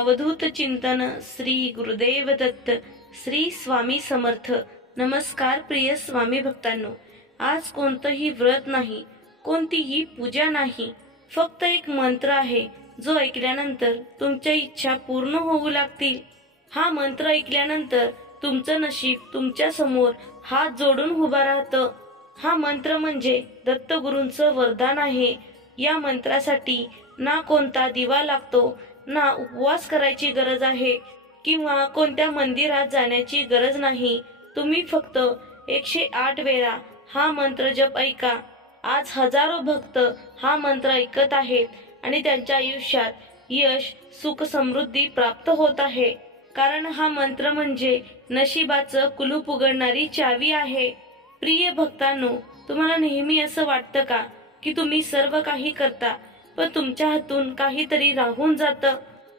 अवधूत चिंतन श्री गुरुदेव दत्त श्री स्वामी समर्थ। नमस्कार प्रिय स्वामी भक्तांनो, आज कोणतंही व्रत नाही, कोणतीही पूजा नाही, फक्त एक मंत्र आहे जो ऐकल्यानंतर तुमच्या इच्छा पूर्ण होऊ लागतील। हा मंत्र ऐकल्यानंतर तुमचं नशीब तुमच्या समोर हात जोडून उभा राहतं। हा मंत्र म्हणजे दत्तगुरूंचं वरदान आहे। या मंत्रासाठी ना कोणता दिवा लागतो, ना उपवास करायची गरज आहे किंवा कोणत्या मंदिरात जाण्याची गरज नाही। तुम्ही फक्त 108 वेळा हा मंत्र जप ऐका। आज हजारो भक्त हा मंत्र ऐकत आहेत आणि त्यांच्या आयुष्यात यश, सुख, समृद्धी प्राप्त होत आहे। कारण हा मंत्र म्हणजे नशिबाचं कुलूप उघडणारी चावी आहे। प्रिय भक्तांनो, तुम्हाला नेहमी असं वाटतं का की तुम्ही सर्व काही करता पण तुमच्या हातून काहीतरी राहून जातं?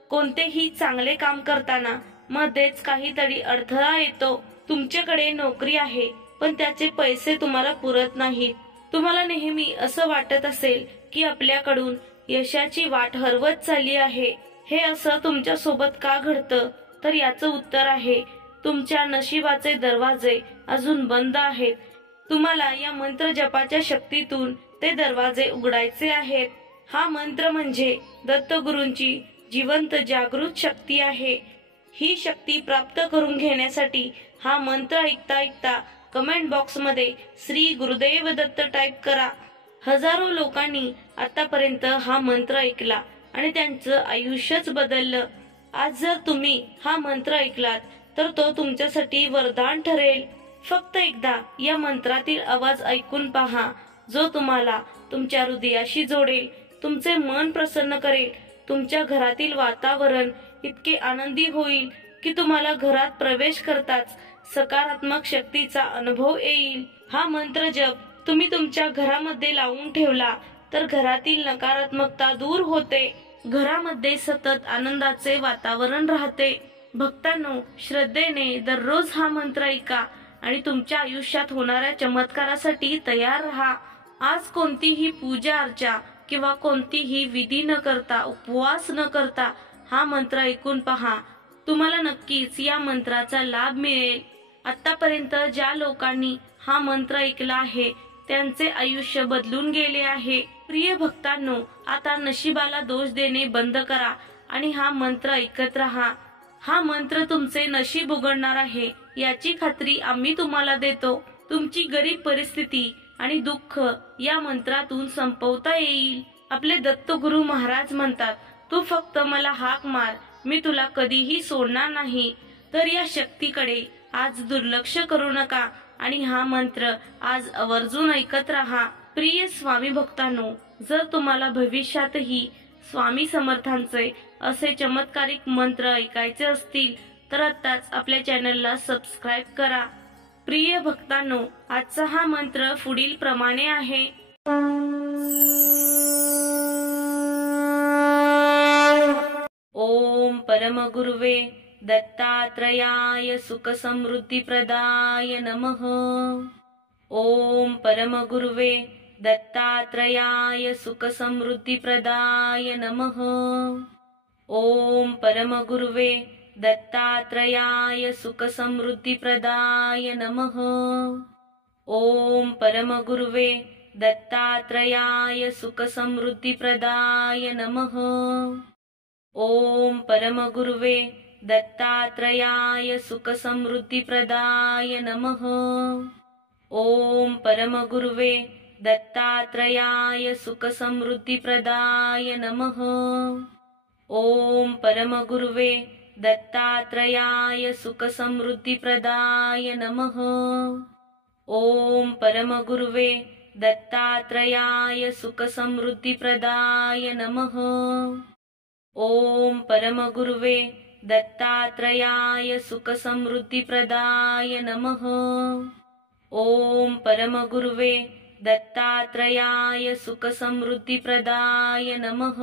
कोणतेही चांगले काम करताना मध्येच काहीतरी अडथळा येतो। तुमच्याकडे नोकरी आहे पण त्याचे पैसे तुम्हाला पुरत नाहीत। तुम्हाला नेहमी असं वाटत असेल की आपल्याकडून यशाची वाट हरवत चालली आहे। हे असं तुमच्या सोबत का घडतं? तर याचं उत्तर आहे, तुमच्या नशिबाचे दरवाजे अजून बंद आहेत। तुम्हाला या मंत्र जपाच्या शक्तीतून ते दरवाजे उघडायचे आहेत। हा मंत्र म्हणजे दत्तगुरूंची जिवंत जागृत शक्ती आहे। ही शक्ती प्राप्त करून घेण्यासाठी हा मंत्र ऐकता ऐकता कमेंट बॉक्स मध्ये श्री गुरुदेव दत्त टाइप करा। हजारो लोकांनी आतापर्यंत हा मंत्र ऐकला आणि त्यांचं आयुष्यच बदललं। आज जर तुम्ही हा मंत्र ऐकलात तर तो तुमच्यासाठी वरदान ठरेल। फक्त एकदा या मंत्रातील आवाज ऐकून पहा, जो तुम्हाला तुमच्या हृदयाशी जोडेल, तुमचे मन प्रसन्न करेल। तुमच्या घरातील वातावरण इतके आनंदी होईल की तुम्हाला घरात प्रवेश करताच सकारात्मक शक्तीचा अनुभव येईल। हा मंत्र जप तुम्ही तुमच्या घरामध्ये लावून ठेवला तर घरातील नकारात्मकता दूर होते, घरामध्ये सतत आनंदाचे वातावरण राहते। भक्तांनो, श्रद्धेने दररोज हा मंत्र ऐका आणि तुमच्या आयुष्यात होणाऱ्या चमत्कारासाठी तयार राहा। आज कोणतीही पूजा अर्चा किंवा कोणतीही विधी न करता, उपवास न करता हा मंत्र ऐकून पहा, तुम्हाला नक्कीच या मंत्राचा लाभ मिळेल। आतापर्यंत ज्या लोकांनी हा मंत्र ऐकला आहे त्यांचे आयुष्य बदलून गेले आहे। प्रिय भक्तांनो, आता नशिबाला दोष देणे बंद करा आणि हा मंत्र ऐकत राहा। हा मंत्र तुमचे नशीब उघडणार आहे याची खात्री आम्ही तुम्हाला देतो। तुमची गरीब परिस्थिती आणि दुःख या मंत्रातून संपवता येईल। आपले दत्तगुरु महाराज म्हणतात, तू फक्त मला हाक मार, मी तुला कधीही सोडणार नाही। तर या शक्तीकडे आज दुर्लक्ष करू नका आणि हा मंत्र आज आवर्जून ऐकत राहा। प्रिय स्वामी भक्तांनो, जर तुम्हाला भविष्यातही स्वामी समर्थांचे असे चमत्कारिक मंत्र ऐकायचे असतील तर आताच आपल्या चॅनलला सबस्क्राईब करा। प्रिय भक्तांनो, आजचा हा मंत्र पुढील प्रमाणे आहे। ओम परम गुरुवे दत्तात्रयाय सुख समृद्धी प्रदाय नमः। ओम परम गुरुवे दत्तात्रयाय सुख समृद्धी प्रदाय नमः। ओम परम गुरुवे दत्तात्रयाय सुख समृद्धी प्रदाय नमः। ओम परम गुरुवे दत्तात्रयाय सुख समृद्धी प्रदाय नमः। ओम परम गुरुवे दत्तात्रयाय सुख समृद्धी प्रदाय नमः। ओम परम गुरुवे दत्तात्रयाय सुख समृद्धी प्रदाय नमः। ओम परम गुरुवे दत्तात्रयाय सुख समृद्धी प्रदाय नमः। ओम परम गुरुवे दत्तात्रयाय सुख समृद्धी प्रदाय नमः। ओम परम गुरुवे दत्तात्रयाय सुख समृद्धी प्रदाय नमः। ओम परम गुरुवे दत्तात्रयाय सुख समृद्धी प्रदाय नमः।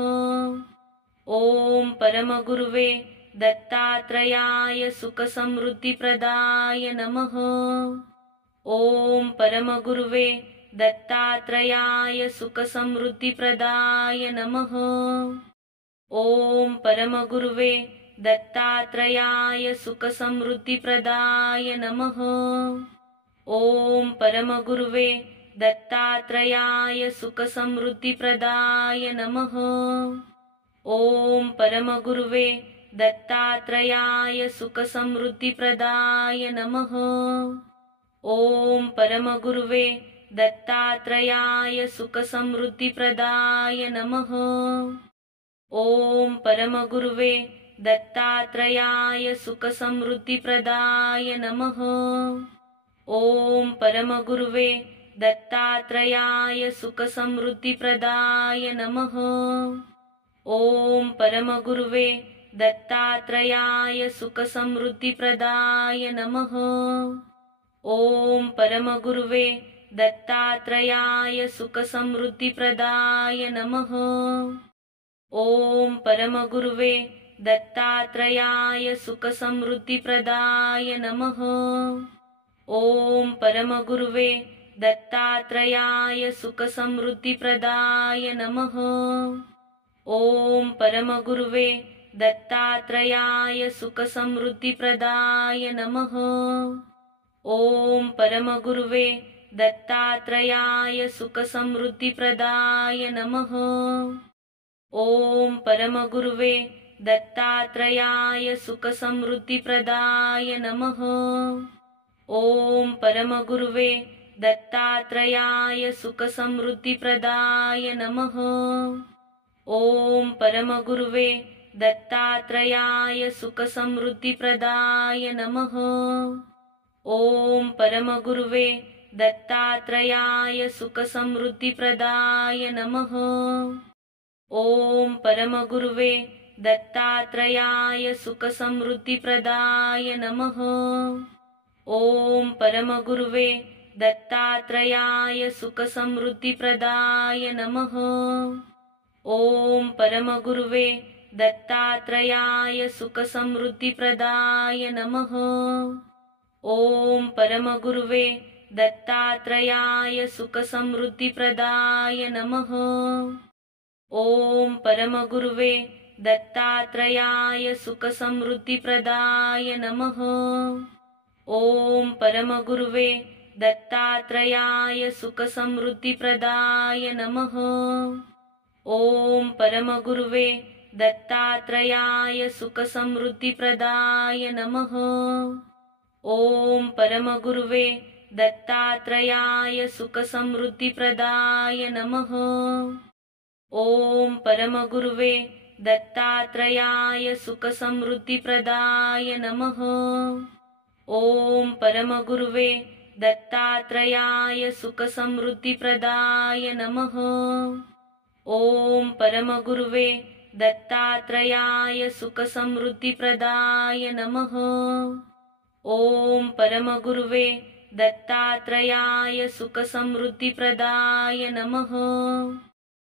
ओम परम गुरुवे दत्तात्रयाय सुख समृद्धी प्रदाय नमः। ओम परम गुरुवे दत्तात्रयाय सुख समृद्धी प्रदाय नमः। ओम परम गुरुवे दत्तात्रयाय सुखसमृद्धिप्रदाय नमः। ॐ परमगुरुवे दत्तात्रयाय सुखसमृद्धिप्रदाय नमः। ॐ परमगुरुवे दत्तात्रयाय सुखसमृद्धिप्रदाय नमः। ॐ परमगुरुवे दत्तात्रयाय सुखसमृद्धिप्रदाय नमः। ॐ परमगुरुवे दत्तात्रयाय सुखसमृद्धिप्रदाय नमः। ॐ परमगुरुवे दत्तात्रयाय सुखसमृद्धिप्रदाय नमः। ॐ परमगुरुवे दत्तात्रयाय सुखसमृद्धिप्रदाय नमः। ॐ परमगुरुवे दत्तात्रयाय सुखसमृद्धिप्रदाय नमः। ॐ परमगुरुवे दत्तात्रयाय सुखसमृद्धिप्रदाय नमः। ॐ परमगुरुवे दत्तात्रयाय सुखसमृद्धिप्रदाय नमः। ॐ परमगुरुवे दत्तात्रयाय सुखसमृद्धिप्रदाय नमः। ॐ परमगुरुवे दत्तात्रयाय सुखसमृद्धिप्रदाय नमः। ॐ परमगुरुवे दत्तात्रयाय सुखसमृद्धिप्रदाय नमः। ॐ परमगुरुवे दत्तात्रयाय सुखसमृद्धिप्रदाय नमः। ॐ परमगुरुवे दत्तात्रयाय सुखसमृद्धिप्रदाय नमः। ॐ परमगुरुवे दत्तात्रयाय सुखसमृद्धिप्रदाय नमः। ॐ परमगुरुवे दत्तात्रयाय सुखसमृद्धिप्रदाय नमः। ॐ परमगुरुवे दत्तात्रयाय सुखसमृद्धिप्रदाय नमः। ॐ परमगुरुवे दत्तात्रयाय सुखसमृद्धिप्रदाय नमः। ॐ परमगुरुवे दत्तात्रयाय सुखसमृद्धिप्रदाय नमः। ॐ परमगुरुवे दत्तात्रयाय सुखसमृद्धिप्रदाय नमः। ॐ परमगुरुवे दत्तात्रयाय सुखसमृद्धिप्रदाय नमः। ॐ परमगुरुवे दत्तात्रयाय सुखसमृद्धिप्रदाय नमः। ॐ परमगुरुवे दत्तात्रयाय सुखसमृद्धिप्रदाय नमः। ॐ परमगुरुवे दत्तात्रयाय सुखसमृद्धिप्रदाय नमः। ॐ परमगुरुवे दत्तात्रयाय सुखसमृद्धिप्रदाय नमः। ॐ परमगुरुवे दत्तात्रयाय सुखसमृद्धिप्रदाय नमः। ॐ परमगुरुवे दत्तात्रयाय सुखसमृद्धिप्रदाय नमः।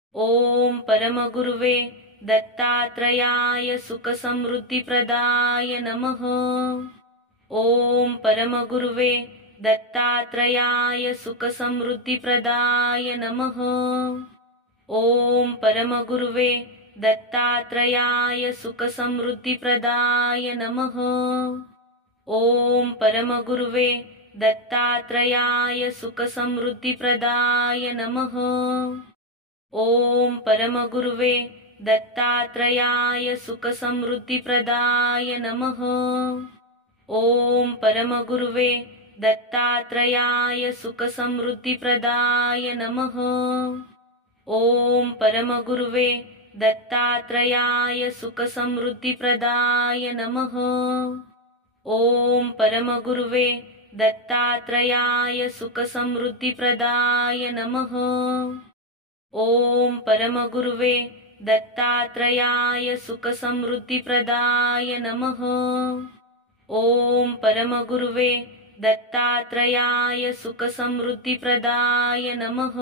ॐ परमगुरुवे दत्तात्रयाय सुखसमृद्धिप्रदाय नमः। ॐ परमगुरुवे दत्तात्रयाय सुखसमृद्धिप्रदाय नमः। ॐ परमगुरुवे दत्तात्रयाय सुखसमृद्धिप्रदाय नमः। ॐ परमगुरुवे दत्तात्रयाय सुखसमृद्धिप्रदाय नमः। ॐ परमगुरुवे दत्तात्रयाय सुखसमृद्धिप्रदाय नमः। ॐ परमगुरुवे दत्तात्रयाय सुखसमृद्धिप्रदाय नमः। ॐ परमगुरुवे दत्तात्रयाय सुखसमृद्धिप्रदाय नमः। ॐ परमगुरुवे दत्तात्रयाय सुखसमृद्धिप्रदाय नमः। ॐ परमगुरुवे दत्तात्रयाय सुखसमृद्धिप्रदाय नमः। ॐ परमगुरुवे दत्तात्रयाय सुखसमृद्धिप्रदाय नमः।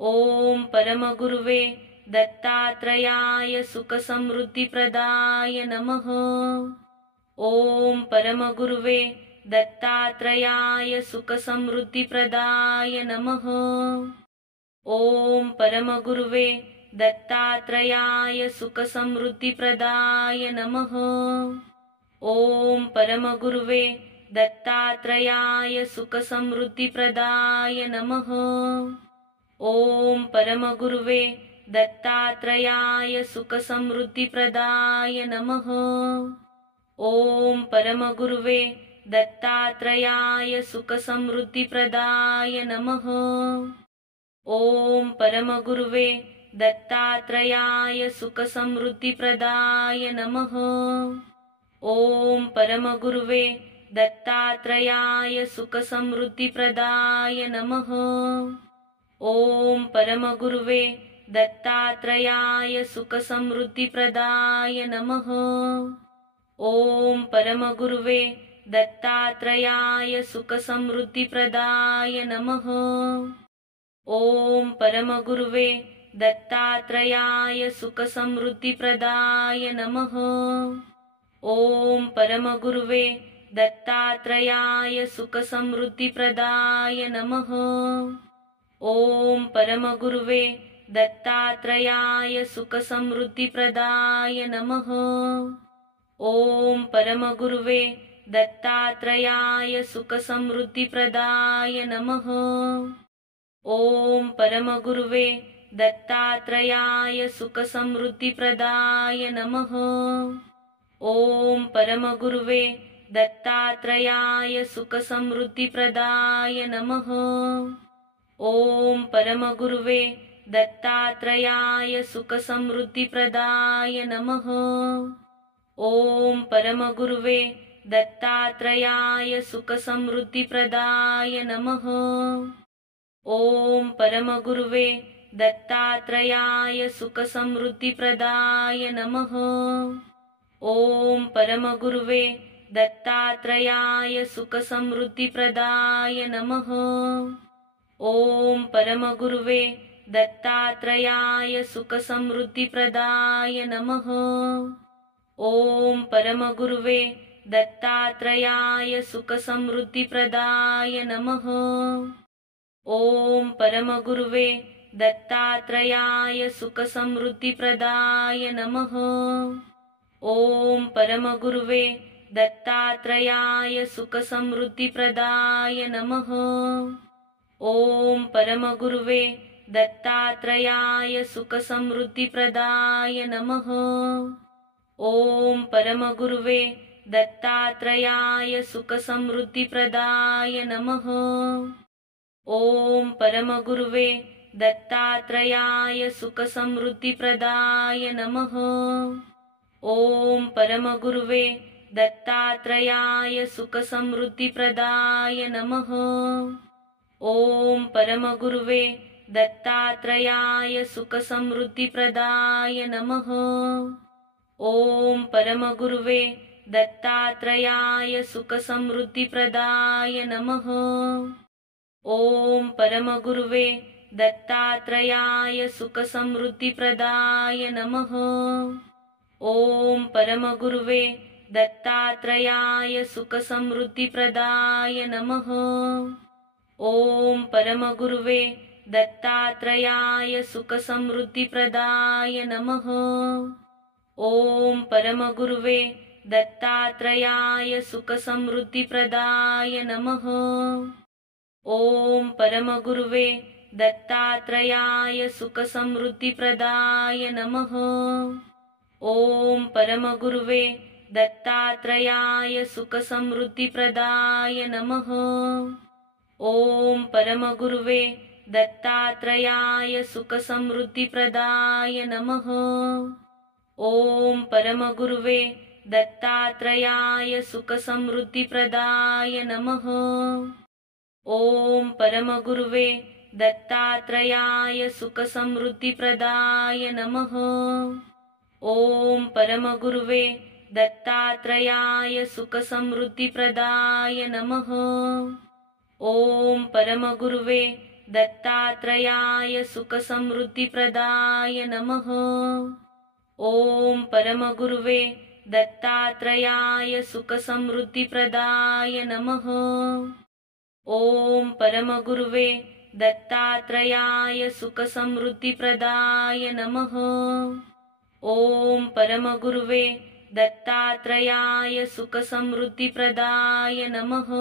ॐ परमगुरुवे दत्तात्रयाय सुखसमृद्धिप्रदाय नमः। ॐ परमगुरुवे दत्तात्रयाय सुखसमृद्धिप्रदाय नमः। ॐ परमगुरुवे दत्तात्रयाय सुखसमृद्धिप्रदाय नमः। ॐ परमगुरुवे दत्तात्रयाय सुखसमृद्धिप्रदाय नमः। ॐ परमगुरुवे दत्तात्रयाय सुखसमृद्धिप्रदाय नमः। ॐ परमगुरुवे दत्तात्रयाय सुखसमृद्धिप्रदाय नमः। ॐ परमगुरुवे दत्तात्रयाय सुखसमृद्धिप्रदाय नमः। ॐ परमगुरुवे दत्तात्रयाय सुखसमृद्धिप्रदाय नमः। ॐ परमगुरुवे दत्तात्रयाय सुखसमृद्धिप्रदाय नमः। ॐ परमगुरुवे दत्तात्रयाय सुखसमृद्धिप्रदाय नमः। ॐ परमगुरुवे दत्तात्रयाय सुखसमृद्धिप्रदाय नमः। ॐ परमगुरुवे दत्तात्रयाय सुखसमृद्धिप्रदाय नमः। ॐ परमगुरुवे दत्तात्रयाय सुखसमृद्धिप्रदाय नमः। ॐ परमगुरुवे दत्तात्रयाय सुखसमृद्धिप्रदाय नमः। ॐ परमगुरुवे दत्तात्रयाय सुखसमृद्धिप्रदाय नमः। ॐ परमगुरुवे दत्तात्रयाय सुखसमृद्धिप्रदाय नमः। ॐ परमगुरुवे दत्तात्रयाय सुखसमृद्धिप्रदाय नमः। ॐ परमगुरुवे दत्तात्रयाय सुखसमृद्धिप्रदाय नमः। ॐ परमगुरुवे दत्तात्रयाय सुखसमृद्धिप्रदाय नमः। ॐ परमगुरुवे दत्तात्रयाय सुखसमृद्धिप्रदाय नमः। ॐ परमगुरुवे दत्तात्रयाय सुखसमृद्धिप्रदाय नमः। ॐ परमगुरुवे दत्तात्रयाय सुखसमृद्धिप्रदाय नमः। ॐ परमगुरुवे दत्तात्रयाय सुखसमृद्धिप्रदाय नमः। ॐ परमगुरुवे दत्तात्रयाय सुखसमृद्धिप्रदाय नमः। ॐ परमगुरुवे दत्तात्रयाय सुखसमृद्धिप्रदाय नमः। ॐ परमगुरुवे दत्तात्रयाय सुखसमृद्धिप्रदाय नमः। ॐ परमगुरुवे दत्तात्रयाय सुखसमृद्धिप्रदाय नमः। ॐ परमगुरुवे दत्तात्रयाय सुखसमृद्धिप्रदाय नमः। ॐ परमगुरुवे दत्तात्रयाय सुखसमृद्धिप्रदाय नमः। ॐ परमगुरुवे दत्तात्रयाय सुखसमृद्धिप्रदाय नमः। ॐ परमगुरुवे दत्तात्रयाय सुखसमृद्धिप्रदाय नमः। ॐ परमगुरुवे दत्तात्रयाय सुखसमृद्धिप्रदाय नमः। ॐ परमगुरुवे दत्तात्रयाय सुखसमृद्धिप्रदाय नमः। ॐ परमगुरुवे दत्तात्रयाय सुखसमृद्धिप्रदाय नमः। ॐ परमगुरुवे दत्तात्रयाय सुखसमृद्धिप्रदाय नमः। ॐ परमगुरुवे दत्तात्रयाय सुखसमृद्धिप्रदाय नमः। ॐ परमगुरुवे दत्तात्रयाय सुखसमृद्धिप्रदाय नमः। ॐ परमगुरुवे दत्तात्रयाय सुखसमृद्धिप्रदाय नमः। ॐ परमगुरुवे दत्तात्रयाय सुखसमृद्धिप्रदाय नमः। ॐ परमगुरुवे दत्तात्रयाय सुखसमृद्धिप्रदाय नमः। ॐ परमगुरुवे दत्तात्रयाय सुखसमृद्धिप्रदाय नमः। ॐ परमगुरुवे दत्तात्रयाय सुखसमृद्धिप्रदाय नमः। ॐ परमगुरुवे दत्तात्रयाय सुखसमृद्धिप्रदाय नमः। ॐ परमगुरुवे दत्तात्रयाय सुखसमृद्धिप्रदाय नमः।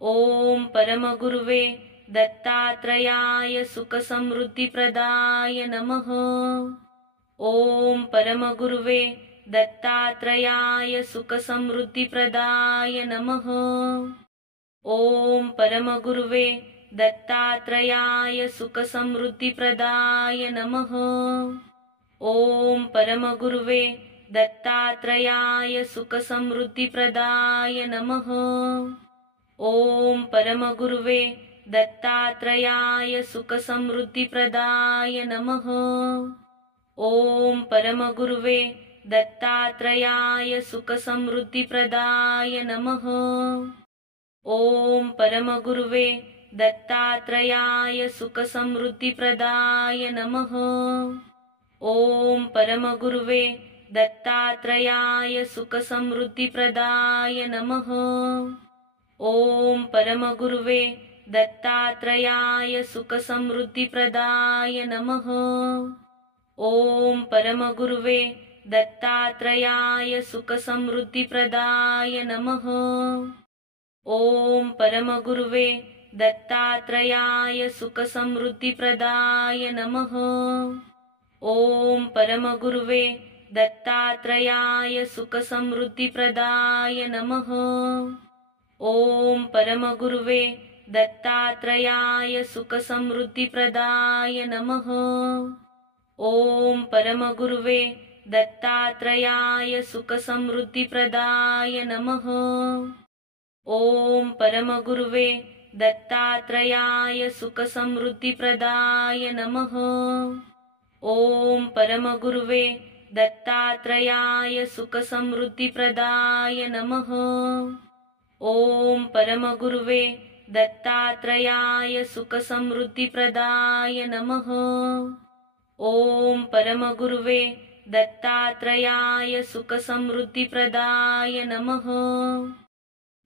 ॐ परमगुरुवे दत्तात्रयाय सुखसमृद्धिप्रदाय नमः। ॐ परमगुरुवे दत्तात्रयाय सुखसमृद्धिप्रदाय नमः। ॐ परमगुरुवे दत्तात्रयाय सुखसमृद्धिप्रदाय नमः। ॐ परमगुरुवे दत्तात्रयाय सुखसमृद्धिप्रदाय नमः। ॐ परमगुरुवे दत्तात्रयाय सुखसमृद्धिप्रदाय नमः। ॐ परमगुरुवे दत्तात्रयाय सुखसमृद्धिप्रदाय नमः। ॐ परमगुरुवे दत्तात्रयाय सुखसमृद्धिप्रदाय नमः। ॐ परमगुरुवे दत्तात्रयाय सुखसमृद्धिप्रदाय नमः। ॐ परमगुरुवे दत्तात्रयाय सुखसमृद्धिप्रदाय नमः। ॐ परमगुरुवे दत्तात्रयाय सुखसमृद्धिप्रदाय नमः। ॐ परमगुरुवे दत्तात्रयाय सुखसमृद्धिप्रदाय नमः। ॐ परमगुरुवे दत्तात्रयाय सुखसमृद्धिप्रदाय नमः। ॐ परमगुरुवे दत्तात्रयाय सुखसमृद्धिप्रदाय नमः। ॐ परमगुरुवे दत्तात्रयाय सुखसमृद्धिप्रदाय नमः। ॐ परमगुरुवे दत्तात्रयाय सुखसमृद्धिप्रदाय नमः। ॐ परमगुरुवे दत्तात्रयाय सुखसमृद्धिप्रदाय नमः। ॐ परमगुरुवे दत्तात्रयाय सुखसमृद्धिप्रदाय नमः। ॐ परमगुरुवे दत्तात्रयाय सुखसमृद्धिप्रदाय नमः।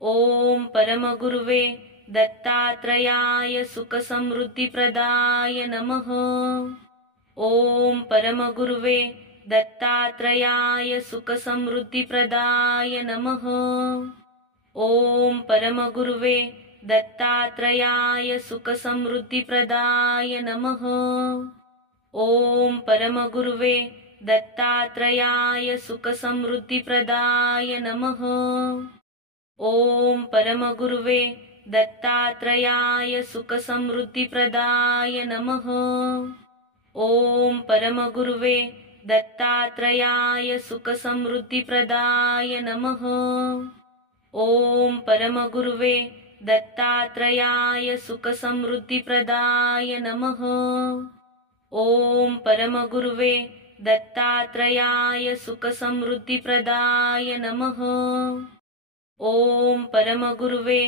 ॐ परमगुरुवे दत्तात्रयाय सुखसमृद्धिप्रदाय नमः। ॐ परमगुरुवे दत्तात्रयाय सुखसमृद्धिप्रदाय नमः। ॐ परमगुरुवे दत्तात्रयाय सुखसमृद्धिप्रदाय नमः। ॐ परमगुरुवे दत्तात्रयाय सुखसमृद्धिप्रदाय नमः। ॐ परमगुरुवे दत्तात्रयाय सुखसमृद्धिप्रदाय नमः। ॐ परमगुरुवे दत्तात्रयाय सुखसमृद्धिप्रदाय नमः। ॐ परमगुरुवे दत्तात्रयाय सुखसमृद्धिप्रदाय नमः। ॐ परमगुरुवे दत्तात्रयाय सुखसमृद्धिप्रदाय नमः। ॐ परमगुरुवे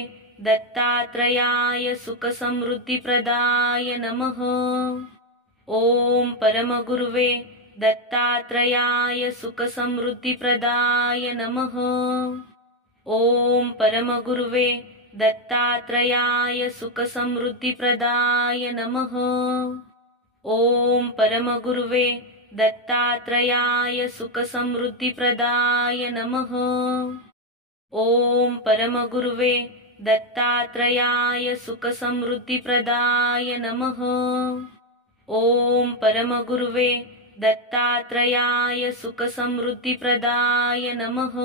दत्तात्रयाय सुखसमृद्धिप्रदाय नमः। ॐ परमगुरुवे दत्तात्रयाय सुखसमृद्धिप्रदाय नमः। ॐ परमगुरुवे दत्तात्रयाय सुखसमृद्धिप्रदाय नमः। ॐ परमगुरुवे दत्तात्रयाय सुखसमृद्धिप्रदाय नमः। ॐ परमगुरुवे दत्तात्रयाय सुखसमृद्धिप्रदाय नमः। ॐ परमगुरुवे दत्तात्रयाय सुखसमृद्धिप्रदाय नमः।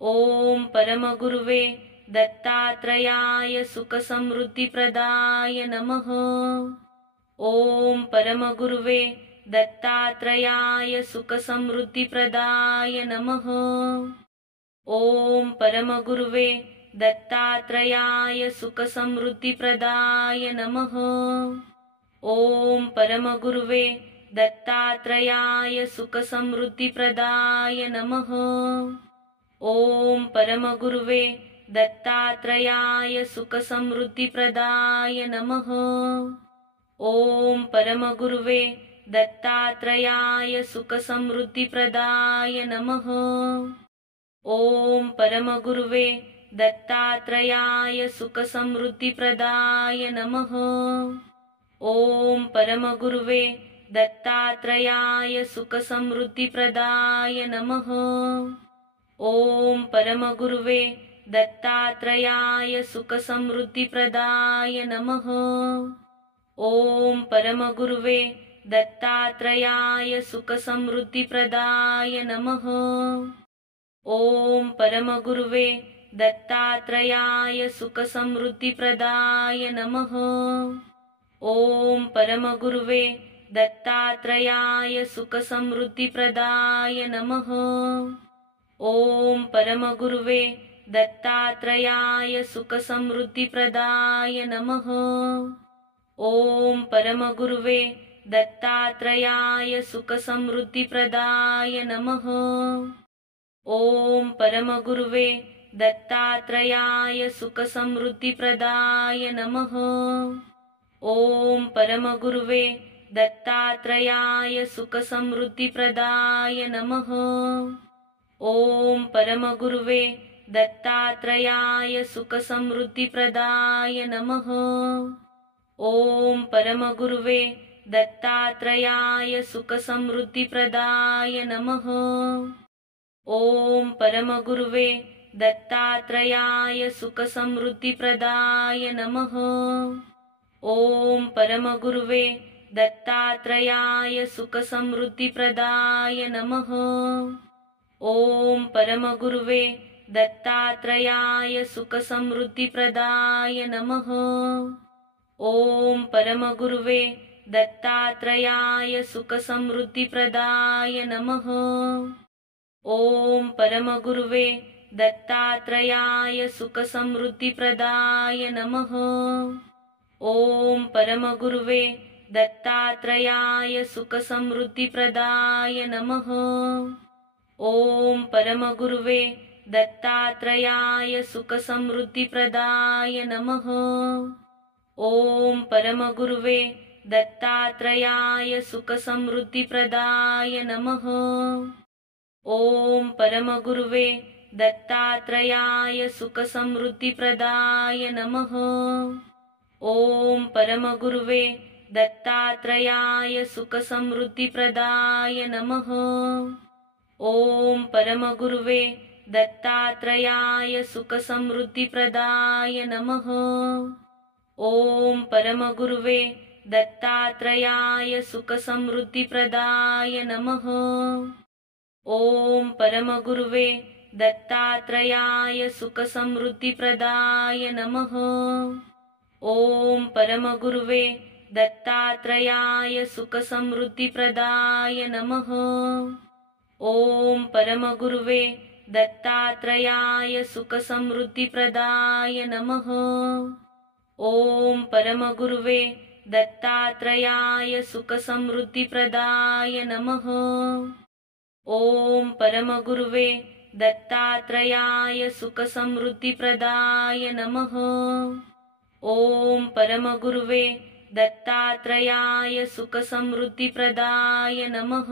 ॐ परमगुरुवे दत्तात्रयाय सुखसमृद्धिप्रदाय नमः। ॐ परमगुरुवे दत्तात्रयाय सुखसमृद्धिप्रदाय नमः। ॐ परमगुरुवे दत्तात्रयाय सुखसमृद्धिप्रदाय नमः। ॐ परमगुरुवे दत्तात्रयाय सुखसमृद्धिप्रदाय नमः। ॐ परमगुरुवे दत्तात्रयाय सुखसमृद्धिप्रदाय नमः। ॐ परमगुरुवे दत्तात्रयाय सुखसमृद्धिप्रदाय नमः। ॐ परमगुरुवे दत्तात्रयाय सुखसमृद्धिप्रदाय नमः। ॐ परमगुरुवे दत्तात्रयाय सुखसमृद्धिप्रदाय नमः। ॐ परमगुरुवे दत्तात्रयाय सुखसमृद्धिप्रदाय नमः। ॐ परमगुरुवे दत्तात्रयाय सुखसमृद्धिप्रदाय नमः। ॐ परमगुरुवे दत्तात्रयाय सुखसमृद्धिप्रदाय नमः। ॐ परमगुरुवे दत्तात्रयाय सुखसमृद्धिप्रदाय नमः। ॐ परमगुरुवे दत्तात्रयाय सुखसमृद्धिप्रदाय नमः। ॐ परमगुरुवे दत्तात्रयाय सुखसमृद्धिप्रदाय नमः। ॐ परमगुरुवे दत्तात्रयाय सुखसमृद्धिप्रदाय नमः। ॐ परमगुरुवे दत्तात्रयाय सुखसमृद्धिप्रदाय नमः। ॐ परमगुरुवे दत्तात्रयाय सुखसमृद्धिप्रदाय नमः। ॐ परमगुरुवे दत्तात्रयाय सुखसमृद्धिप्रदाय नमः। ॐ परमगुरुवे दत्तात्रयाय सुखसमृद्धिप्रदाय नमः। ॐ परमगुरुवे दत्तात्रयाय सुखसमृद्धिप्रदाय नमः। ॐ परमगुरुवे दत्तात्रयाय सुखसमृद्धिप्रदाय नमः। ॐ परमगुरुवे दत्तात्रयाय सुखसमृद्धिप्रदाय नमः। ॐ परमगुरुवे दत्तात्रयाय सुखसमृद्धिप्रदाय नमः। ॐ परमगुरुवे दत्तात्रयाय सुखसमृद्धिप्रदाय नमः। ॐ परमगुरुवे दत्तात्रयाय सुखसमृद्धिप्रदाय नमः। ॐ परमगुरुवे दत्तात्रयाय सुखसमृद्धिप्रदाय नमः। ॐ परमगुरुवे दत्तात्रयाय सुखसमृद्धिप्रदाय नमः। ॐ परमगुरुवे दत्तात्रयाय सुखसमृद्धिप्रदाय नमः। ॐ परमगुरुवे दत्तात्रयाय सुखसमृद्धिप्रदाय नमः। ॐ परमगुरुवे दत्तात्रयाय सुखसमृद्धिप्रदाय नमः। ॐ परमगुरुवे दत्तात्रयाय सुखसमृद्धिप्रदाय नमः। ॐ परमगुरुवे दत्तात्रयाय सुखसमृद्धिप्रदाय नमः। ॐ परमगुरुवे दत्तात्रयाय सुखसमृद्धिप्रदाय नमः। ॐ परमगुरुवे दत्तात्रयाय सुखसमृद्धिप्रदाय नमः। ॐ परमगुरुवे दत्तात्रयाय सुखसमृद्धिप्रदाय नमः। ॐ परमगुरुवे दत्तात्रयाय सुखसमृद्धिप्रदाय नमः।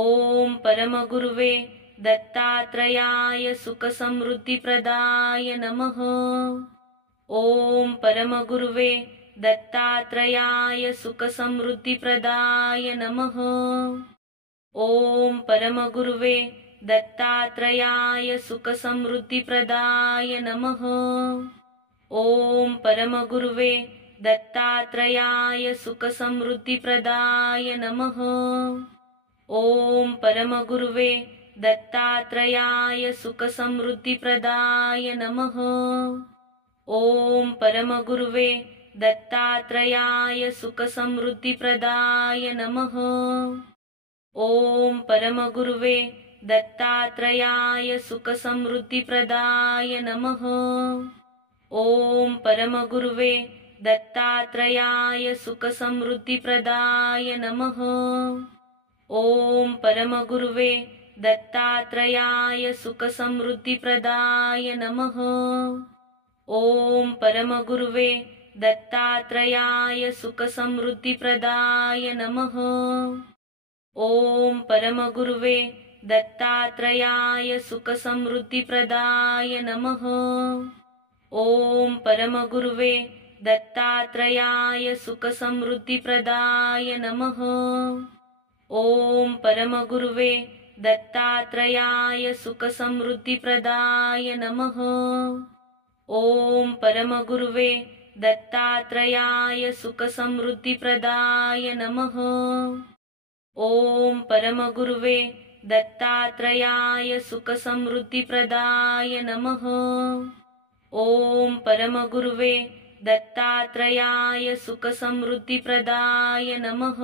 ॐ परमगुरुवे दत्तात्रयाय सुखसमृद्धिप्रदाय नमः। ॐ परमगुरुवे दत्तात्रयाय सुखसमृद्धिप्रदाय नमः। ॐ परमगुरुवे दत्तात्रयाय सुखसमृद्धिप्रदाय नमः। ॐ परमगुरुवे दत्तात्रयाय सुखसमृद्धिप्रदाय नमः। ॐ परमगुरुवे दत्तात्रयाय सुखसमृद्धिप्रदाय नमः। ॐ परमगुरुवे दत्तात्रयाय सुखसमृद्धिप्रदाय नमः। ॐ परमगुरुवे दत्तात्रयाय सुखसमृद्धिप्रदाय नमः। ॐ परमगुरुवे दत्तात्रयाय सुखसमृद्धिप्रदाय नमः। ॐ परमगुरुवे दत्तात्रयाय सुखसमृद्धिप्रदाय नमः। ॐ परमगुरुवे दत्तात्रयाय सुखसमृद्धिप्रदाय नमः। ॐ परमगुरुवे दत्तात्रयाय सुखसमृद्धिप्रदाय नमः। ॐ परमगुरुवे दत्तात्रयाय सुखसमृद्धिप्रदाय नमः। ॐ परमगुरुवे दत्तात्रयाय सुखसमृद्धिप्रदाय नमः। ॐ परमगुरुवे दत्तात्रयाय सुखसमृद्धिप्रदाय नमः। ॐ परमगुरुवे दत्तात्रयाय सुखसमृद्धिप्रदाय नमः। ॐ परमगुरुवे दत्तात्रयाय सुखसमृद्धिप्रदाय नमः।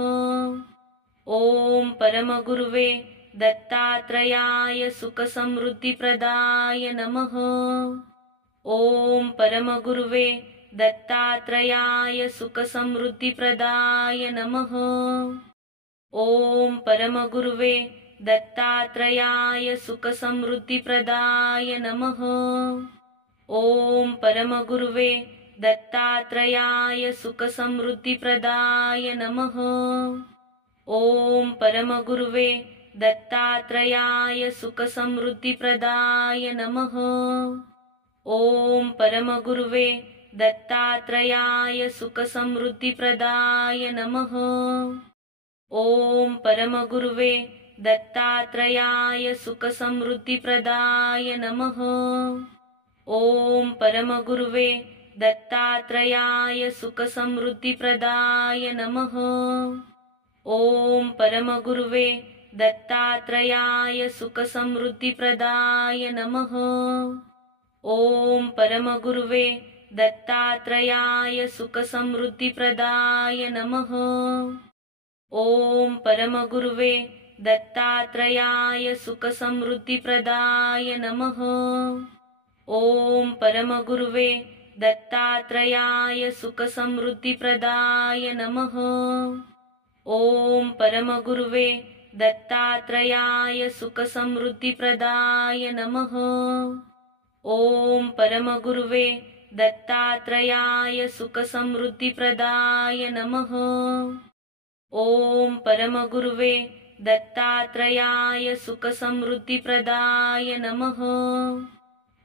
ॐ परमगुरुवे दत्तात्रयाय सुखसमृद्धिप्रदाय नमः। ॐ परमगुरुवे दत्तात्रयाय सुखसमृद्धिप्रदाय नमः। ॐ परमगुरुवे दत्तात्रयाय सुखसमृद्धिप्रदाय नमः। ॐ परमगुरुवे दत्तात्रयाय सुखसमृद्धिप्रदाय नमः। ॐ परमगुरुवे दत्तात्रयाय सुखसमृद्धिप्रदाय नमः। ॐ परमगुरुवे दत्तात्रयाय सुखसमृद्धिप्रदाय नमः। ॐ परमगुरुवे दत्तात्रयाय सुखसमृद्धिप्रदाय नमः। ॐ परमगुरुवे दत्तात्रयाय सुखसमृद्धिप्रदाय नमः। ॐ परमगुरुवे दत्तात्रयाय सुखसमृद्धिप्रदाय नमः। ॐ परमगुरुवे दत्तात्रयाय सुखसमृद्धिप्रदाय नमः। ॐ परमगुरुवे दत्तात्रयाय सुखसमृद्धिप्रदाय नमः। ॐ परमगुरुवे दत्तात्रयाय सुखसमृद्धिप्रदाय नमः। ॐ परमगुरुवे दत्तात्रयाय सुखसमृद्धिप्रदाय नमः। ॐ परमगुरुवे दत्तात्रयाय सुखसमृद्धिप्रदाय नमः। ॐ परमगुरुवे दत्तात्रयाय सुखसमृद्धिप्रदाय नमः।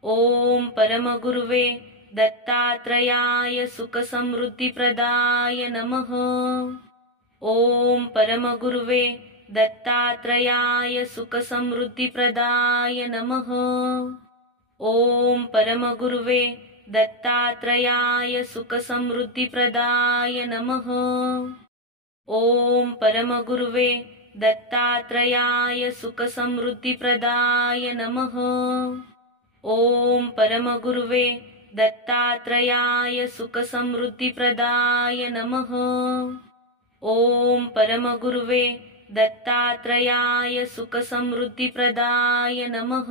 ॐ परमगुरुवे दत्तात्रयाय सुखसमृद्धिप्रदाय नमः। ॐ परमगुरुवे दत्तात्रयाय सुखसमृद्धिप्रदाय नमः। ॐ परमगुरुवे दत्तात्रयाय सुखसमृद्धिप्रदाय नमः। ॐ परमगुरुवे दत्तात्रयाय सुखसमृद्धिप्रदाय नमः। ॐ परमगुरुवे दत्तात्रयाय सुखसमृद्धिप्रदाय नमः। ॐ परमगुरुवे दत्तात्रयाय सुखसमृद्धिप्रदाय नमः।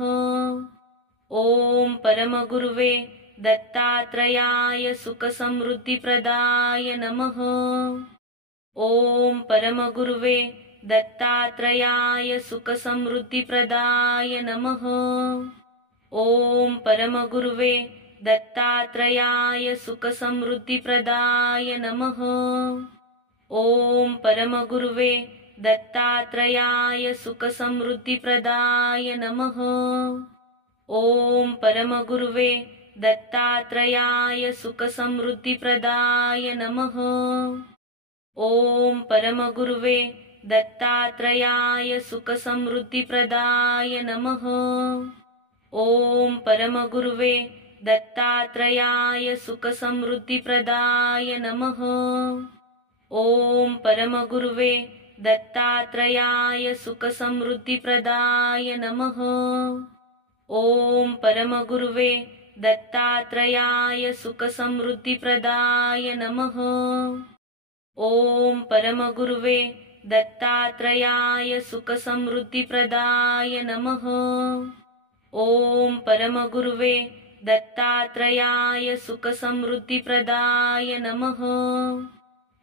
ॐ परमगुरुवे दत्तात्रयाय सुखसमृद्धिप्रदाय नमः। ॐ परमगुरुवे दत्तात्रयाय सुखसमृद्धिप्रदाय नमः। ॐ परमगुरुवे दत्तात्रयाय सुखसमृद्धिप्रदाय नमः। ॐ परमगुरुवे दत्तात्रयाय सुखसमृद्धिप्रदाय नमः। ॐ परमगुरुवे दत्तात्रयाय सुखसमृद्धिप्रदाय नमः। ॐ परमगुरुवे दत्तात्रयाय सुखसमृद्धिप्रदाय नमः। ॐ परमगुरुवे दत्तात्रयाय सुखसमृद्धिप्रदाय नमः। ॐ परमगुरुवे दत्तात्रयाय सुखसमृद्धिप्रदाय नमः। ॐ परमगुरुवे दत्तात्रयाय सुखसमृद्धिप्रदाय नमः। ॐ परमगुरुवे दत्तात्रयाय सुखसमृद्धिप्रदाय नमः। ॐ परमगुरुवे दत्तात्रयाय सुखसमृद्धिप्रदाय नमः।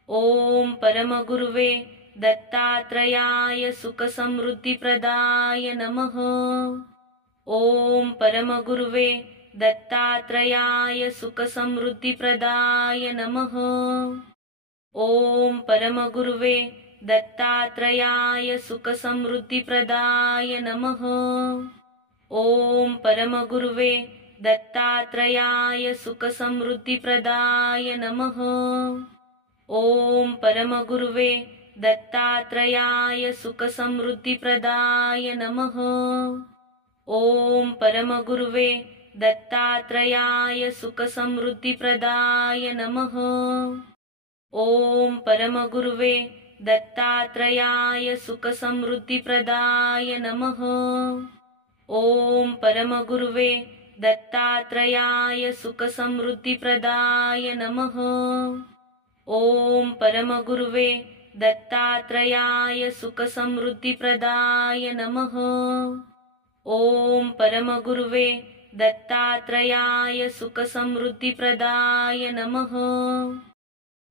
ॐ परमगुरुवे दत्तात्रयाय सुखसमृद्धिप्रदाय नमः। ॐ परमगुरुवे दत्तात्रयाय सुखसमृद्धिप्रदाय नमः। ॐ परमगुरुवे दत्तात्रयाय सुखसमृद्धिप्रदाय नमः। ॐ परमगुरुवे दत्तात्रयाय सुखसमृद्धिप्रदाय नमः। ॐ परमगुरुवे दत्तात्रयाय सुखसमृद्धिप्रदाय नमः। ॐ परमगुरुवे दत्तात्रयाय सुखसमृद्धिप्रदाय नमः। ॐ परमगुरुवे दत्तात्रयाय सुखसमृद्धिप्रदाय नमः। ॐ परमगुरुवे दत्तात्रयाय सुखसमृद्धिप्रदाय नमः। ॐ परमगुरुवे दत्तात्रयाय सुखसमृद्धिप्रदाय नमः। ॐ परमगुरुवे दत्तात्रयाय सुखसमृद्धिप्रदाय नमः।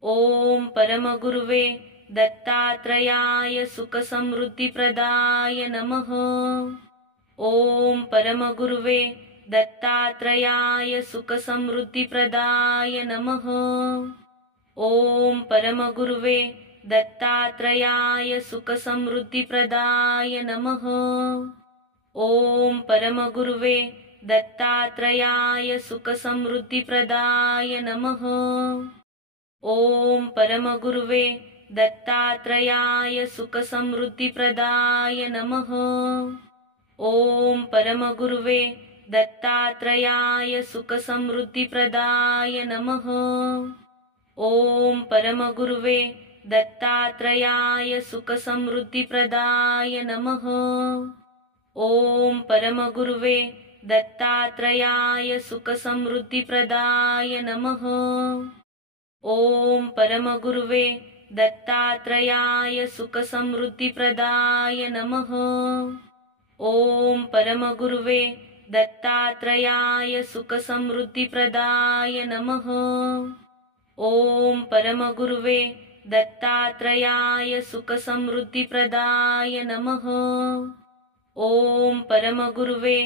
ॐ परमगुरुवे दत्तात्रयाय सुखसमृद्धिप्रदाय नमः। ॐ परमगुरुवे दत्तात्रयाय सुखसमृद्धिप्रदाय नमः। ॐ परमगुरुवे दत्तात्रयाय सुखसमृद्धिप्रदाय नमः। ॐ परमगुरुवे दत्तात्रयाय सुखसमृद्धिप्रदाय नमः। ॐ परमगुरुवे दत्तात्रयाय सुखसमृद्धिप्रदाय नमः। ॐ परमगुरुवे दत्तात्रयाय सुखसमृद्धिप्रदाय नमः। ॐ परमगुरुवे दत्तात्रयाय सुखसमृद्धिप्रदाय नमः। ॐ परमगुरुवे दत्तात्रयाय सुखसमृद्धिप्रदाय नमः। ॐ परमगुरुवे दत्तात्रयाय सुखसमृद्धिप्रदाय नमः। ॐ परमगुरुवे दत्तात्रयाय सुखसमृद्धिप्रदाय नमः। ॐ परमगुरुवे दत्तात्रयाय सुखसमृद्धिप्रदाय नमः। ॐ परमगुरुवे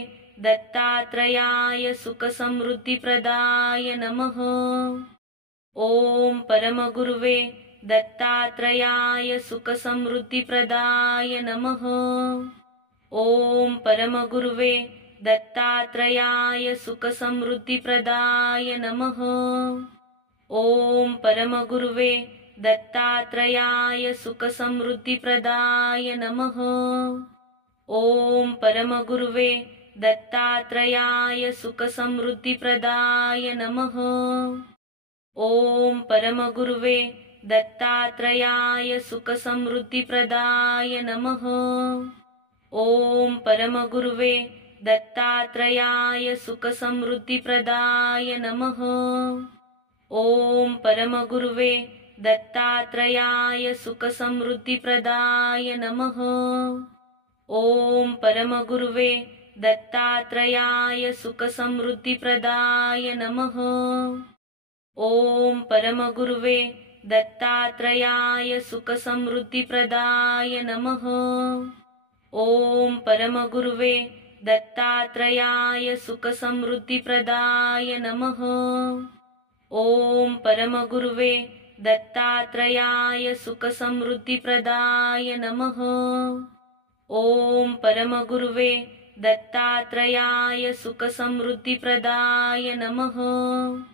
दत्तात्रयाय सुखसमृद्धिप्रदाय नमः। ॐ परमगुरुवे दत्तात्रयाय सुखसमृद्धिप्रदाय नमः। ॐ परमगुरुवे दत्तात्रयाय सुखसमृद्धिप्रदाय नमः। ॐ परमगुरुवे दत्तात्रयाय सुखसमृद्धिप्रदाय नमः। ॐ परमगुरुवे दत्तात्रयाय सुखसमृद्धिप्रदाय नमः। ॐ परमगुरुवे दत्तात्रयाय सुखसमृद्धिप्रदाय नमः। ॐ परमगुरुवे दत्तात्रयाय सुखसमृद्धिप्रदाय नमः। ॐ परमगुरुवे दत्तात्रयाय सुखसमृद्धिप्रदाय नमः। ॐ परमगुरुवे दत्तात्रयाय सुखसमृद्धिप्रदाय नमः। ॐ परमगुरुवे दत्तात्रयाय सुखसमृद्धिप्रदाय नमः। ॐ परमगुरुवे दत्तात्रयाय सुखसमृद्धिप्रदाय नमः। ॐ परमगुरुवे दत्तात्रयाय सुखसमृद्धिप्रदाय नमः। ॐ परमगुरुवे दत्तात्रयाय सुखसमृद्धिप्रदाय नमः।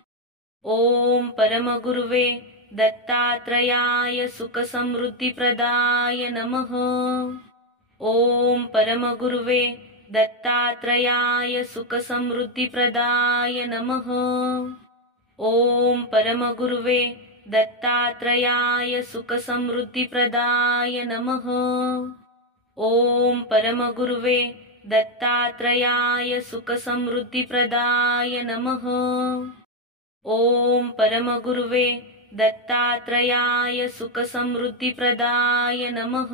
ॐ परमगुरुवे दत्तात्रयाय सुखसमृद्धिप्रदाय नमः। ॐ परमगुरुवे दत्तात्रयाय सुखसमृद्धिप्रदाय नमः। ॐ परमगुरुवे दत्तात्रयाय सुखसमृद्धिप्रदाय नमः। ॐ परमगुरुवे दत्तात्रयाय सुखसमृद्धिप्रदाय नमः। ॐ परमगुरुवे दत्तात्रयाय सुखसमृद्धिप्रदाय नमः।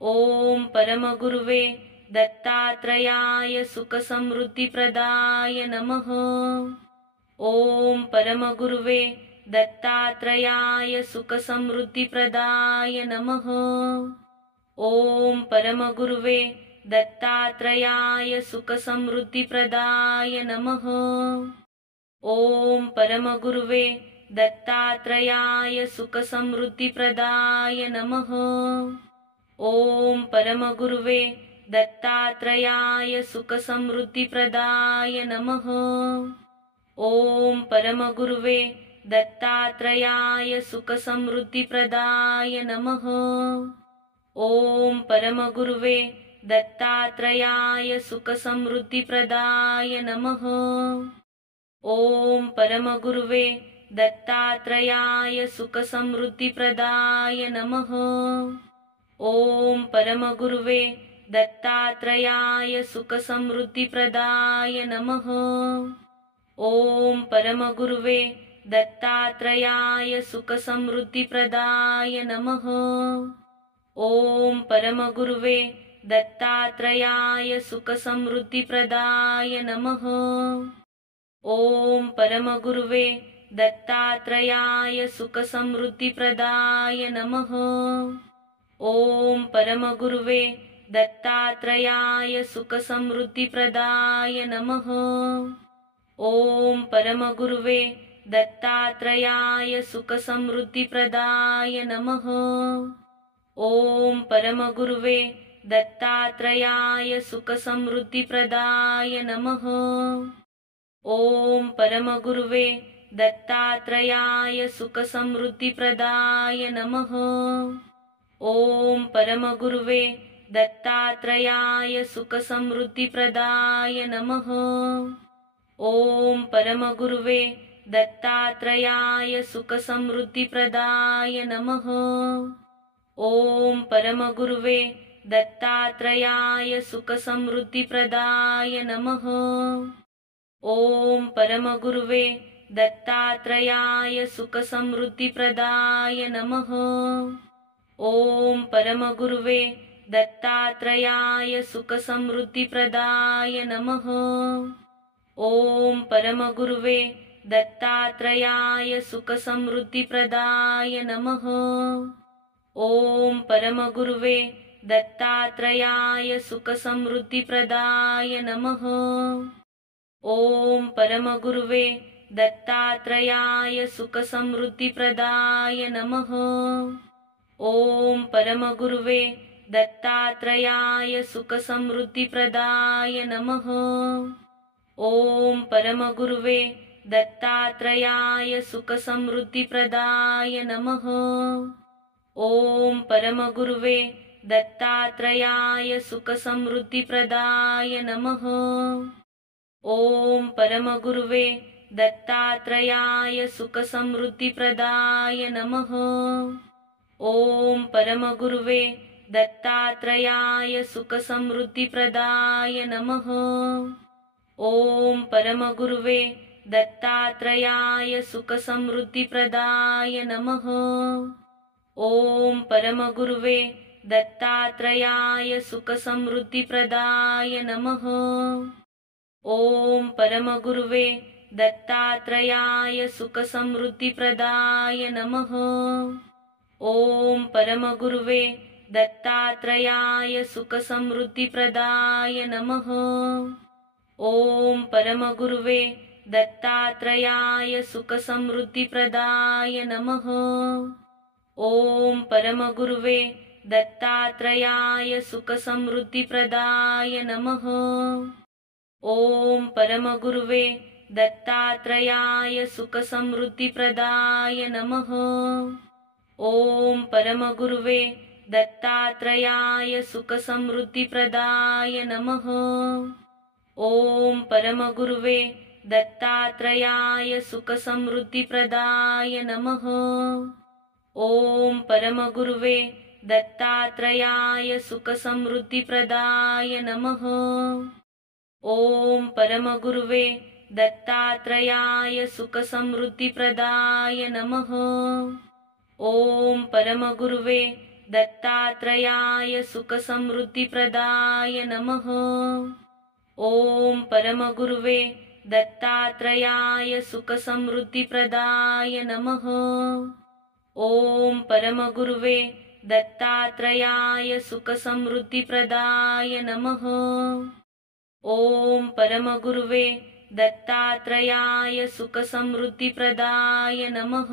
ॐ परमगुरुवे दत्तात्रयाय सुखसमृद्धिप्रदाय नमः। ॐ परमगुरुवे दत्तात्रयाय सुखसमृद्धिप्रदाय नमः। ॐ परमगुरुवे दत्तात्रयाय सुखसमृद्धिप्रदाय नमः। ॐ परमगुरुवे दत्तात्रयाय सुखसमृद्धिप्रदाय नमः। ॐ परमगुरुवे दत्तात्रयाय सुखसमृद्धिप्रदाय नमः। ॐ परमगुरुवे दत्तात्रयाय सुखसमृद्धिप्रदाय नमः। ॐ परमगुरुवे दत्तात्रयाय सुखसमृद्धिप्रदाय नमः। ॐ परमगुरुवे दत्तात्रयाय सुखसमृद्धिप्रदाय नमः। ॐ परमगुरुवे दत्तात्रयाय सुखसमृद्धिप्रदाय नमः। ॐ परमगुरुवे दत्तात्रयाय सुखसमृद्धिप्रदाय नमः। ॐ परमगुरुवे दत्तात्रयाय सुखसमृद्धिप्रदाय नमः। ॐ परमगुरुवे दत्तात्रयाय सुखसमृद्धिप्रदाय नमः। ॐ परमगुरुवे दत्तात्रयाय सुखसमृद्धिप्रदाय नमः। ॐ परमगुरुवे दत्तात्रयाय सुखसमृद्धिप्रदाय नमः। ॐ परमगुरुवे दत्तात्रयाय सुखसमृद्धिप्रदाय नमः। ॐ परमगुरुवे दत्तात्रयाय सुखसमृद्धिप्रदाय नमः। ॐ परमगुरुवे दत्तात्रयाय सुखसमृद्धिप्रदाय नमः। ॐ परमगुरुवे दत्तात्रयाय सुखसमृद्धिप्रदाय नमः। ॐ परमगुरुवे दत्तात्रयाय सुखसमृद्धिप्रदाय नमः। ॐ परमगुरुवे दत्तात्रयाय सुखसमृद्धिप्रदाय नमः। ॐ परमगुरुवे दत्तात्रयाय सुखसमृद्धिप्रदाय नमः। ॐ परमगुरुवे दत्तात्रयाय सुखसमृद्धिप्रदाय नमः। ॐ परमगुरुवे दत्तात्रयाय सुखसमृद्धिप्रदाय नमः। ॐ परमगुरुवे दत्तात्रयाय सुखसमृद्धिप्रदाय नमः। ॐ परमगुरुवे दत्तात्रयाय सुखसमृद्धिप्रदाय नमः। ॐ परमगुरुवे दत्तात्रयाय सुखसमृद्धिप्रदाय नमः। ॐ परमगुरुवे दत्तात्रयाय सुखसमृद्धिप्रदाय नमः। ॐ परमगुरुवे दत्तात्रयाय सुखसमृद्धिप्रदाय नमः। ॐ परमगुरुवे दत्तात्रयाय सुखसमृद्धिप्रदाय नमः। ॐ परमगुरुवे दत्तात्रयाय सुखसमृद्धिप्रदाय नमः। ॐ परमगुरुवे दत्तात्रयाय सुखसमृद्धिप्रदाय नमः। ॐ परमगुरुवे दत्तात्रयाय सुखसमृद्धिप्रदाय नमः। ॐ परमगुरुवे दत्तात्रयाय सुखसमृद्धिप्रदाय नमः। ॐ परमगुरुवे दत्तात्रयाय सुखसमृद्धिप्रदाय नमः। ॐ परमगुरुवे दत्तात्रयाय सुखसमृद्धिप्रदाय नमः। ॐ परमगुरुवे दत्तात्रयाय सुखसमृद्धिप्रदाय नमः। ॐ परमगुरुवे दत्तात्रयाय सुखसमृद्धिप्रदाय नमः। ॐ परमगुरुवे दत्तात्रयाय सुखसमृद्धिप्रदाय नमः। ॐ परमगुरुवे दत्तात्रयाय सुखसमृद्धिप्रदाय नमः। ॐ परमगुरुवे दत्तात्रयाय सुखसमृद्धिप्रदाय नमः। ॐ परमगुरुवे दत्तात्रयाय सुखसमृद्धिप्रदाय नमः। ॐ परमगुरुवे दत्तात्रयाय सुखसमृद्धिप्रदाय नमः। ॐ परमगुरुवे दत्तात्रयाय सुखसमृद्धिप्रदाय नमः। ॐ परमगुरुवे दत्तात्रयाय सुखसमृद्धिप्रदाय नमः।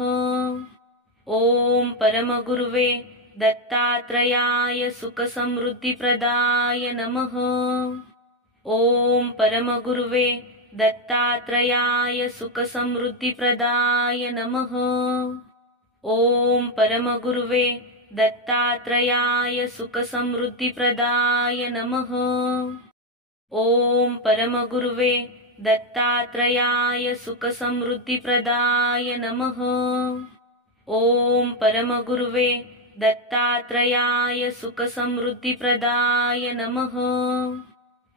ॐ परमगुरुवे दत्तात्रयाय सुखसमृद्धिप्रदाय नमः। ॐ परमगुरुवे दत्तात्रयाय सुखसमृद्धिप्रदाय नमः। ॐ परमगुरुवे दत्तात्रयाय सुखसमृद्धिप्रदाय नमः। ॐ परमगुरुवे दत्तात्रयाय सुखसमृद्धिप्रदाय नमः। ॐ परमगुरुवे दत्तात्रयाय सुखसमृद्धिप्रदाय नमः।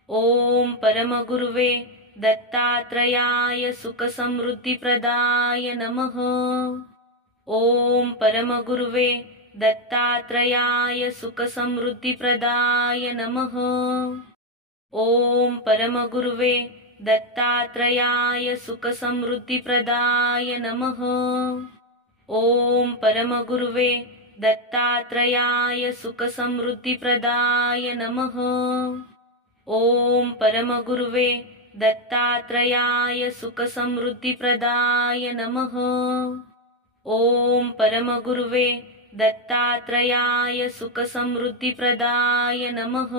ॐ परमगुरुवे दत्तात्रयाय सुखसमृद्धिप्रदाय नमः। ॐ परमगुरुवे दत्तात्रयाय सुखसमृद्धिप्रदाय नमः। ॐ परमगुरुवे दत्तात्रयाय सुखसमृद्धिप्रदाय नमः। ॐ परमगुरुवे दत्तात्रयाय सुखसमृद्धिप्रदाय नमः। ॐ परमगुरुवे दत्तात्रयाय सुखसमृद्धिप्रदाय नमः। ॐ परमगुरुवे दत्तात्रयाय सुखसमृद्धिप्रदाय नमः।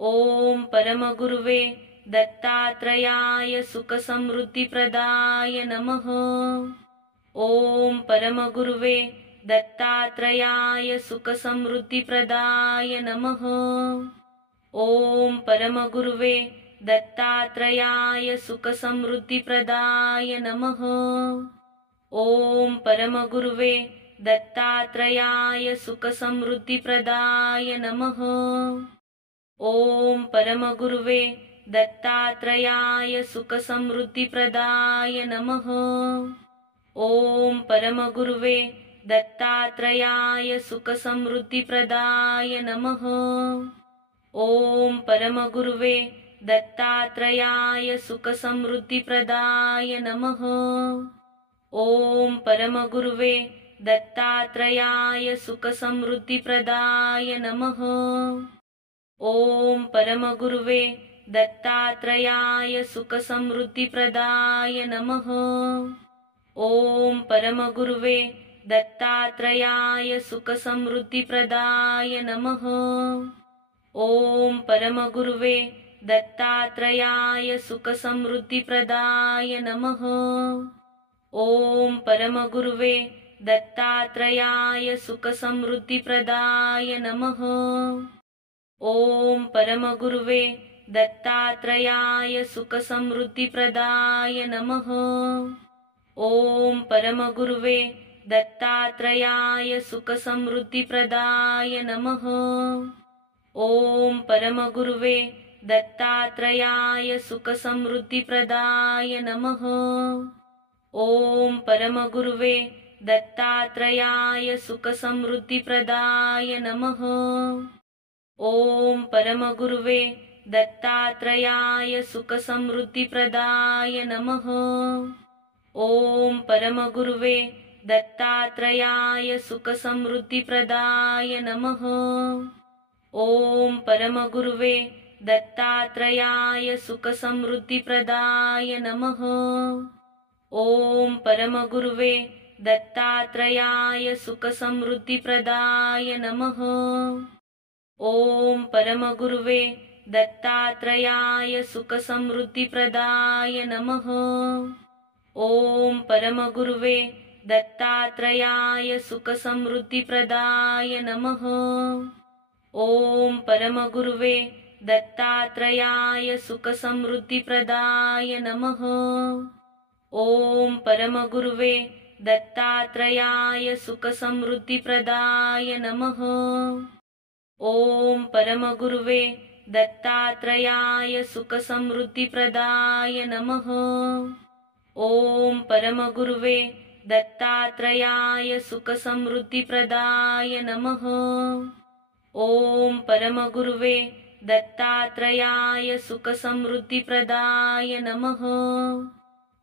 ॐ परमगुरुवे दत्तात्रयाय सुखसमृद्धिप्रदाय नमः। ॐ परमगुरुवे दत्तात्रयाय सुखसमृद्धिप्रदाय नमः। ॐ परमगुरुवे दत्तात्रयाय सुखसमृद्धिप्रदाय नमः। ॐ परमगुरुवे दत्तात्रयाय सुखसमृद्धिप्रदाय नमः। ॐ परमगुरुवे दत्तात्रयाय सुखसमृद्धिप्रदाय नमः। ॐ परमगुरुवे दत्तात्रयाय सुखसमृद्धिप्रदाय नमः। ॐ परमगुरुवे दत्तात्रयाय सुखसमृद्धिप्रदाय नमः। ॐ परमगुरुवे दत्तात्रयाय सुखसमृद्धिप्रदाय नमः। ॐ परमगुरुवे दत्तात्रयाय सुखसमृद्धिप्रदाय नमः। ॐ परमगुरुवे दत्तात्रयाय सुखसमृद्धिप्रदाय नमः। ॐ परमगुरुवे दत्तात्रयाय सुखसमृद्धिप्रदाय नमः। ॐ परमगुरुवे दत्तात्रयाय सुखसमृद्धिप्रदाय नमः। ॐ परमगुरुवे दत्तात्रयाय सुखसमृद्धिप्रदाय नमः। ॐ परमगुरुवे दत्तात्रयाय सुखसमृद्धिप्रदाय नमः। ॐ परमगुरुवे दत्तात्रयाय सुखसमृद्धिप्रदाय नमः। ॐ परमगुरुवे दत्तात्रयाय सुखसमृद्धिप्रदाय नमः। ॐ परमगुरुवे दत्तात्रयाय सुखसमृद्धिप्रदाय नमः। ॐ परमगुरुवे दत्तात्रयाय सुखसमृद्धिप्रदाय नमः। ॐ परमगुरुवे दत्तात्रयाय सुखसमृद्धिप्रदाय नमः। ॐ परमगुरुवे दत्तात्रयाय सुखसमृद्धिप्रदाय नमः। ॐ परमगुरुवे दत्तात्रयाय सुखसमृद्धिप्रदाय नमः। ॐ परमगुरुवे दत्तात्रयाय सुखसमृद्धिप्रदाय नमः। ॐ परमगुरुवे दत्तात्रयाय सुखसमृद्धिप्रदाय नमः। ॐ परमगुरुवे दत्तात्रयाय सुखसमृद्धिप्रदाय नमः। ॐ परमगुरुवे दत्तात्रयाय सुखसमृद्धिप्रदाय नमः। ॐ परमगुरुवे दत्तात्रयाय सुखसमृद्धिप्रदाय नमः। ॐ परमगुरुवे दत्तात्रयाय सुखसमृद्धिप्रदाय नमः।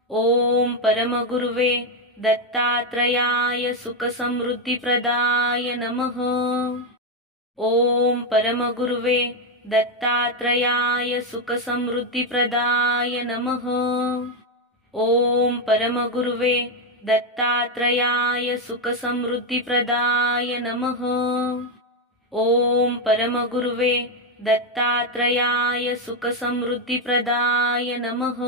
ॐ परमगुरुवे दत्तात्रयाय सुखसमृद्धिप्रदाय नमः। ॐ परमगुरुवे दत्तात्रयाय सुखसमृद्धिप्रदाय नमः। ॐ परमगुरुवे दत्तात्रयाय सुखसमृद्धिप्रदाय नमः। ॐ परमगुरुवे दत्तात्रयाय सुखसमृद्धिप्रदाय नमः।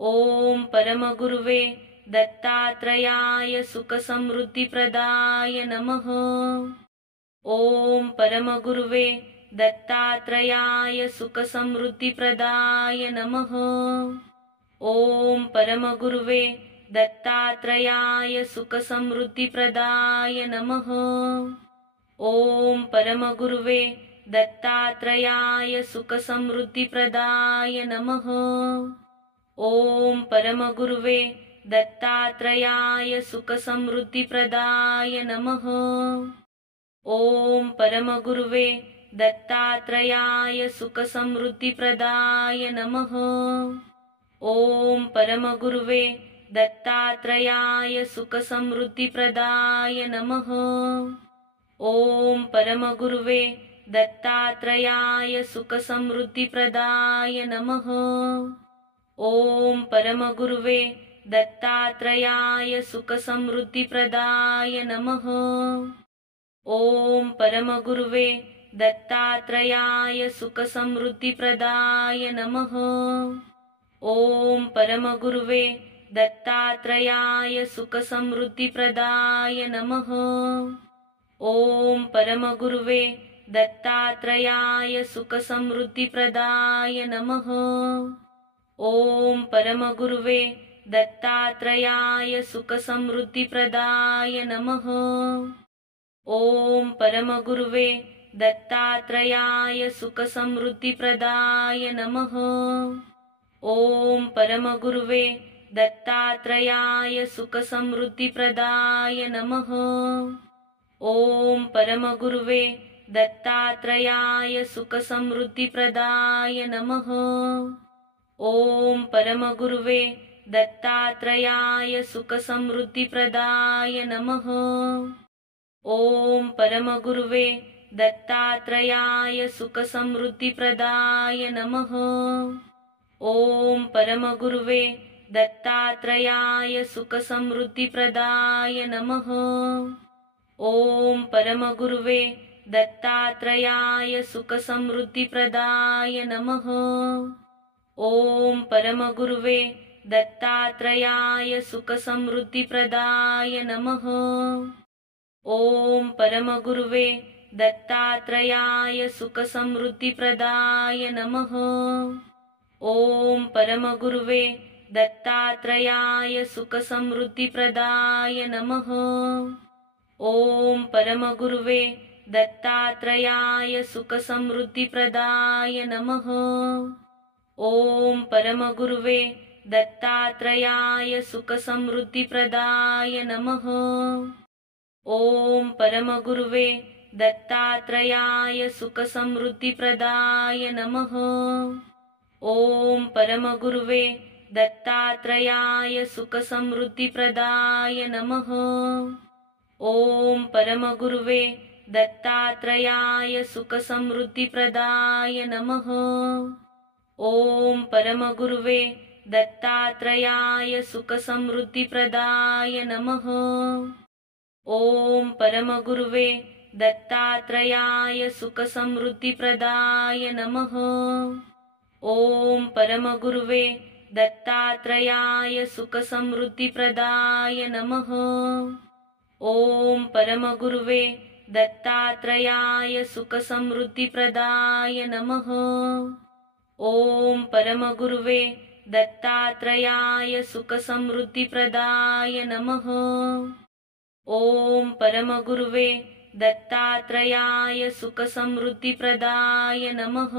ॐ परमगुरुवे दत्तात्रयाय सुखसमृद्धिप्रदाय नमः। ॐ परमगुरुवे दत्तात्रयाय सुखसमृद्धिप्रदाय नमः। ॐ परमगुरुवे दत्तात्रयाय सुखसमृद्धिप्रदाय नमः। ॐ परमगुरुवे दत्तात्रयाय सुखसमृद्धिप्रदाय नमः। ॐ परमगुरुवे दत्तात्रयाय सुखसमृद्धिप्रदाय नमः। ॐ परमगुरुवे दत्तात्रयाय सुखसमृद्धिप्रदाय नमः। ॐ परमगुरुवे दत्तात्रयाय सुखसमृद्धिप्रदाय नमः। ॐ परमगुरुवे दत्तात्रयाय सुखसमृद्धिप्रदाय नमः। ॐ परमगुरुवे दत्तात्रयाय सुखसमृद्धिप्रदाय नमः। ॐ परमगुरुवे दत्तात्रयाय सुखसमृद्धिप्रदाय नमः। ॐ परमगुरुवे दत्तात्रयाय सुखसमृद्धिप्रदाय नमः। ॐ परमगुरुवे दत्तात्रयाय सुखसमृद्धिप्रदाय नमः। ॐ परमगुरुवे दत्तात्रयाय सुखसमृद्धिप्रदाय नमः। ॐ परमगुरुवे दत्तात्रयाय सुखसमृद्धिप्रदाय नमः। ॐ परमगुरुवे दत्तात्रयाय सुखसमृद्धिप्रदाय नमः। ॐ परमगुरुवे दत्तात्रयाय सुखसमृद्धिप्रदाय नमः। ॐ परमगुरुवे दत्तात्रयाय सुखसमृद्धिप्रदाय नमः। ॐ परमगुरुवे दत्तात्रयाय सुखसमृद्धिप्रदाय नमः। ॐ परमगुरुवे दत्तात्रयाय सुखसमृद्धिप्रदाय नमः। ॐ परमगुरुवे दत्तात्रयाय सुखसमृद्धिप्रदाय नमः। ॐ परमगुरुवे दत्तात्रयाय सुखसमृद्धिप्रदाय नमः। ॐ परमगुरुवे दत्तात्रयाय सुखसमृद्धिप्रदाय नमः। ॐ परमगुरुवे दत्तात्रयाय सुखसमृद्धिप्रदाय नमः। ॐ परमगुरुवे दत्तात्रयाय सुखसमृद्धिप्रदाय नमः। ॐ परमगुरुवे दत्तात्रयाय सुखसमृद्धिप्रदाय नमः। ॐ परमगुरुवे दत्तात्रयाय सुखसमृद्धिप्रदाय नमः। ॐ परमगुरुवे दत्तात्रयाय सुखसमृद्धिप्रदाय नमः। ॐ परमगुरुवे दत्तात्रयाय सुखसमृद्धिप्रदाय नमः। ॐ परमगुरुवे दत्तात्रयाय सुखसमृद्धिप्रदाय नमः। ॐ परमगुरुवे दत्तात्रयाय सुखसमृद्धिप्रदाय नमः। ॐ परमगुरुवे दत्तात्रयाय सुखसमृद्धिप्रदाय नमः। ॐ परमगुरुवे दत्तात्रयाय सुखसमृद्धिप्रदाय नमः। ॐ परमगुरुवे दत्तात्रयाय सुखसमृद्धिप्रदाय नमः। ॐ परमगुरुवे दत्तात्रयाय सुखसमृद्धिप्रदाय नमः।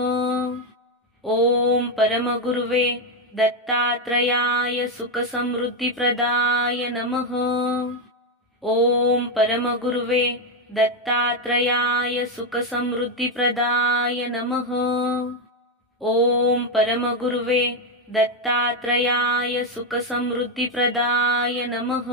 ॐ परमगुरुवे दत्तात्रयाय सुखसमृद्धिप्रदाय नमः। ॐ परमगुरुवे दत्तात्रयाय सुखसमृद्धिप्रदाय नमः। ॐ परमगुरुवे दत्तात्रयाय सुखसमृद्धिप्रदाय नमः।